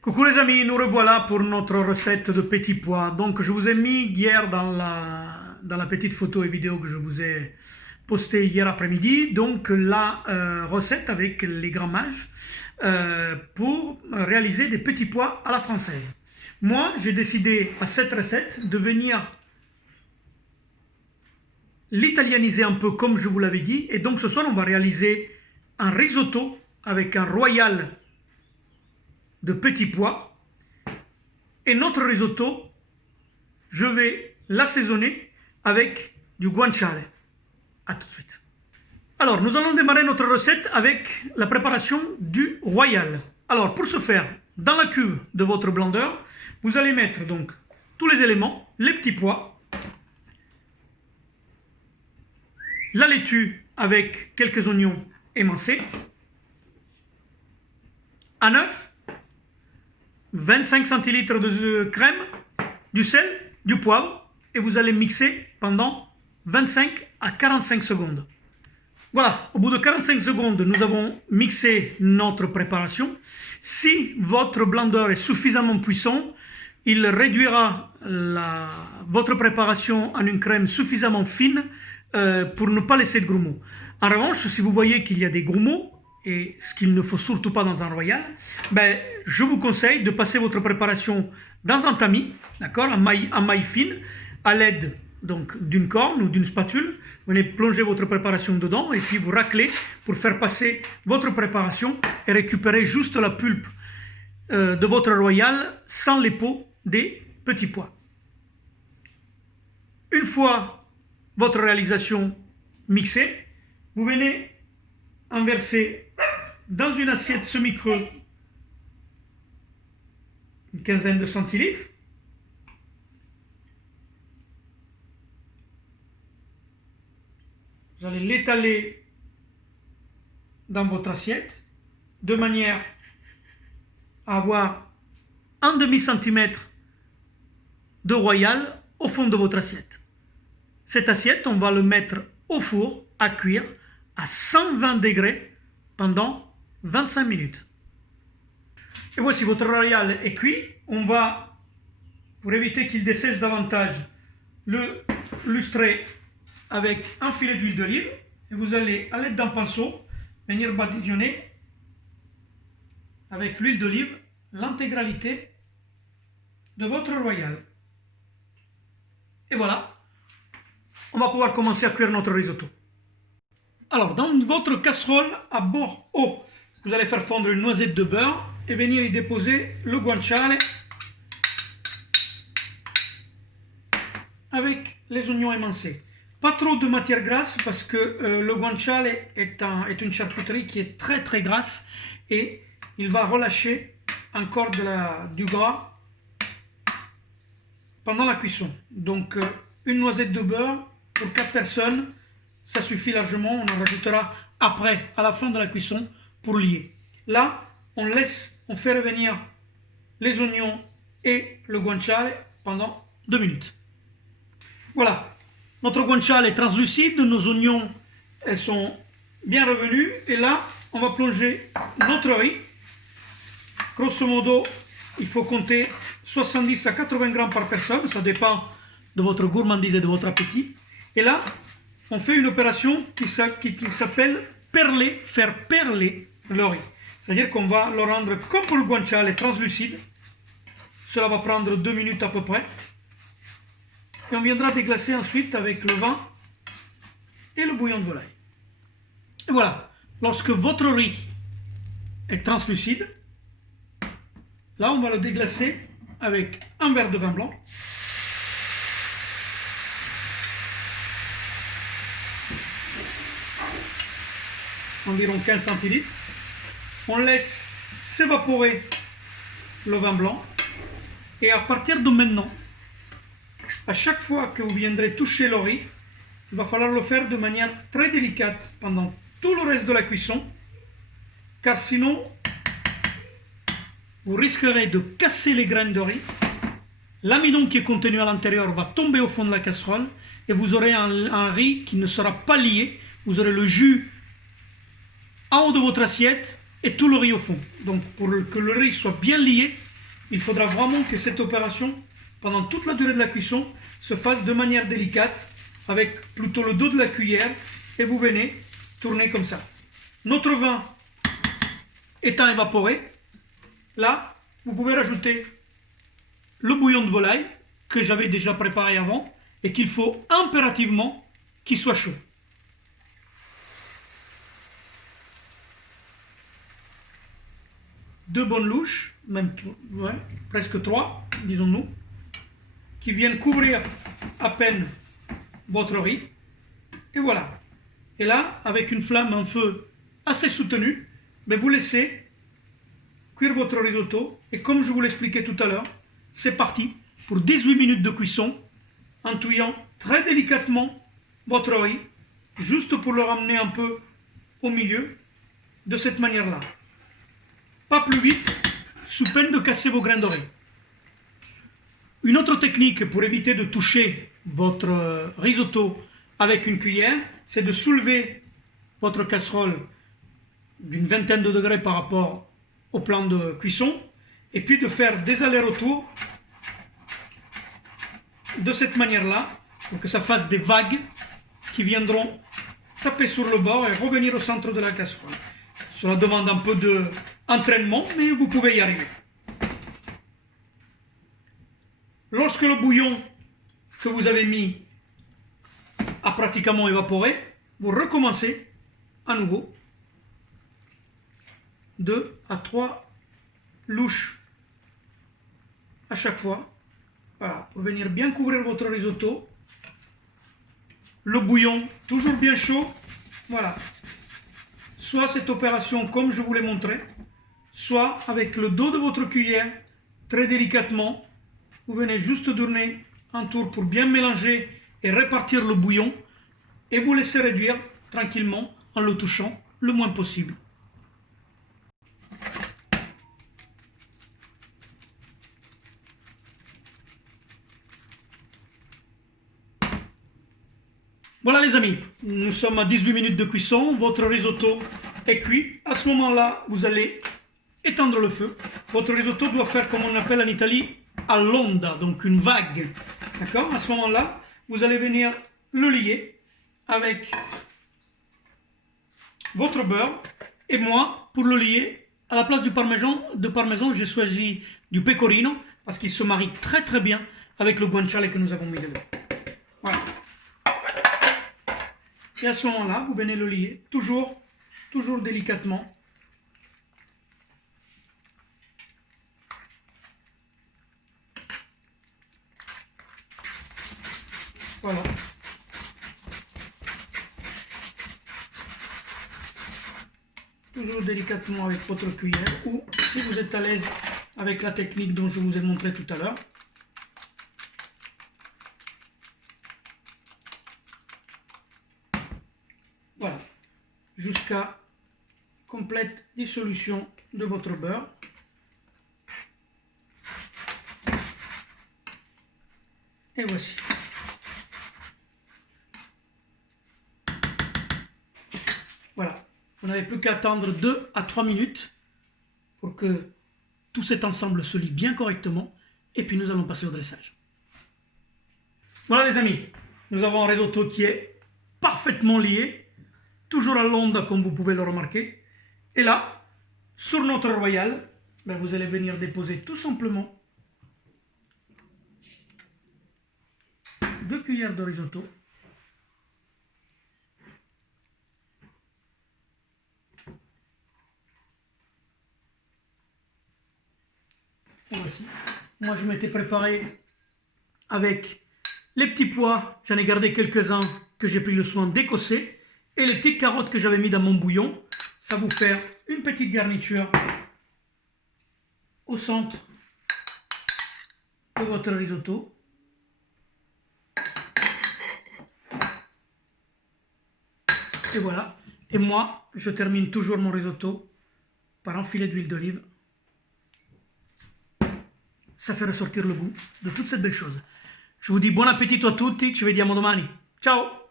Coucou les amis, nous revoilà pour notre recette de petits pois. Donc je vous ai mis hier dans la petite photo et vidéo que je vous ai postée hier après-midi, donc la recette avec les grammages pour réaliser des petits pois à la française. Moi j'ai décidé à cette recette de venir l'italianiser un peu comme je vous l'avais dit, et donc ce soir on va réaliser un risotto avec un royal de petits pois, et notre risotto je vais l'assaisonner avec du guanciale. A tout de suite. Alors nous allons démarrer notre recette avec la préparation du royal. Alors pour ce faire, dans la cuve de votre blender, vous allez mettre donc tous les éléments, les petits pois, la laitue avec quelques oignons émincés, un œuf, 25 centilitres de crème, du sel, du poivre, et vous allez mixer pendant 25 à 45 secondes. Voilà, au bout de 45 secondes, nous avons mixé notre préparation. Si votre blender est suffisamment puissant, il réduira votre préparation en une crème suffisamment fine pour ne pas laisser de grumeaux. En revanche, si vous voyez qu'il y a des grumeaux, et ce qu'il ne faut surtout pas dans un royal, ben, je vous conseille de passer votre préparation dans un tamis, d'accord, en maille fine, à l'aide donc d'une corne ou d'une spatule. Vous venez plonger votre préparation dedans et puis vous raclez pour faire passer votre préparation et récupérer juste la pulpe de votre royal sans les peaux des petits pois. Une fois votre réalisation mixée, vous venez en verser dans une assiette semi-creuse une quinzaine de centilitres. Vous allez l'étaler dans votre assiette de manière à avoir un demi-centimètre de royal au fond de votre assiette. Cette assiette, on va le mettre au four à cuire à 120 degrés pendant 25 minutes. Et voici votre royal est cuit. On va, pour éviter qu'il dessèche davantage, le lustrer avec un filet d'huile d'olive. Et vous allez, à l'aide d'un pinceau, venir badigeonner avec l'huile d'olive l'intégralité de votre royal. Et voilà, on va pouvoir commencer à cuire notre risotto. Alors, dans votre casserole à bord haut, vous allez faire fondre une noisette de beurre et venir y déposer le guanciale avec les oignons émincés. Pas trop de matière grasse parce que le guanciale est une charcuterie qui est très très grasse et il va relâcher encore du gras pendant la cuisson. Donc une noisette de beurre pour 4 personnes, ça suffit largement. On en rajoutera après, à la fin de la cuisson, pour lier. Là, on fait revenir les oignons et le guanciale pendant 2 minutes. Voilà, notre guanciale est translucide, nos oignons, elles sont bien revenus. Et là, on va plonger notre riz. Grosso modo, il faut compter 70 à 80 grammes par personne, ça dépend de votre gourmandise et de votre appétit. Et là, on fait une opération qui s'appelle perler, faire perler le riz. C'est-à-dire qu'on va le rendre comme pour le guanciale translucide. Cela va prendre 2 minutes à peu près. Et on viendra déglacer ensuite avec le vin et le bouillon de volaille. Et voilà, lorsque votre riz est translucide, là on va le déglacer avec un verre de vin blanc. Environ 15 centilitres. On laisse s'évaporer le vin blanc. Et à partir de maintenant, à chaque fois que vous viendrez toucher le riz, il va falloir le faire de manière très délicate pendant tout le reste de la cuisson. Car sinon, vous risquerez de casser les graines de riz. L'amidon qui est contenu à l'intérieur va tomber au fond de la casserole. Et vous aurez un riz qui ne sera pas lié. Vous aurez le jus en haut de votre assiette et tout le riz au fond. Donc pour que le riz soit bien lié, il faudra vraiment que cette opération, pendant toute la durée de la cuisson, se fasse de manière délicate, avec plutôt le dos de la cuillère, et vous venez tourner comme ça. Notre vin étant évaporé, là, vous pouvez rajouter le bouillon de volaille que j'avais déjà préparé avant et qu'il faut impérativement qu'il soit chaud. Deux bonnes louches, même ouais, presque trois, disons-nous, qui viennent couvrir à peine votre riz. Et voilà. Et là, avec une flamme, un feu assez soutenu, mais vous laissez cuire votre risotto. Et comme je vous l'expliquais tout à l'heure, c'est parti pour 18 minutes de cuisson, en touillant très délicatement votre riz, juste pour le ramener un peu au milieu, de cette manière-là. Pas plus vite, sous peine de casser vos grains dorés. Une autre technique pour éviter de toucher votre risotto avec une cuillère, c'est de soulever votre casserole d'une vingtaine de degrés par rapport au plan de cuisson et puis de faire des allers-retours de cette manière-là pour que ça fasse des vagues qui viendront taper sur le bord et revenir au centre de la casserole. Cela demande un peu d'entraînement, mais vous pouvez y arriver. Lorsque le bouillon que vous avez mis a pratiquement évaporé, vous recommencez à nouveau 2 à 3 louches à chaque fois. Voilà, pour venir bien couvrir votre risotto. Le bouillon toujours bien chaud. Voilà. Soit cette opération comme je vous l'ai montré, soit avec le dos de votre cuillère, très délicatement, vous venez juste tourner un tour pour bien mélanger et répartir le bouillon et vous laissez réduire tranquillement en le touchant le moins possible. Voilà les amis, nous sommes à 18 minutes de cuisson, votre risotto est cuit. À ce moment-là, vous allez éteindre le feu. Votre risotto doit faire comme on appelle en Italie à l'onda, donc une vague. D'accord? À ce moment-là, vous allez venir le lier avec votre beurre. Et moi, pour le lier, à la place du parmesan, j'ai choisi du pecorino parce qu'il se marie très très bien avec le guanciale que nous avons mis dedans. Voilà. Et à ce moment-là, vous venez le lier, toujours délicatement. Voilà. Toujours délicatement avec votre cuillère ou si vous êtes à l'aise avec la technique dont je vous ai montré tout à l'heure. Voilà, jusqu'à complète dissolution de votre beurre. Et voici. Voilà, vous n'avez plus qu'à attendre 2 à 3 minutes pour que tout cet ensemble se lie bien correctement. Et puis nous allons passer au dressage. Voilà les amis, nous avons un risotto qui est parfaitement lié. Toujours à l'onde comme vous pouvez le remarquer. Et là, sur notre royal, ben vous allez venir déposer tout simplement 2 cuillères de risotto. Voici. Moi je m'étais préparé avec les petits pois, j'en ai gardé quelques-uns que j'ai pris le soin d'écosser. Et les petites carottes que j'avais mis dans mon bouillon, ça vous fait une petite garniture au centre de votre risotto. Et voilà. Et moi, je termine toujours mon risotto par un filet d'huile d'olive. Ça fait ressortir le goût de toute cette belle chose. Je vous dis buon appetito a tutti, ci vediamo domani. Ciao!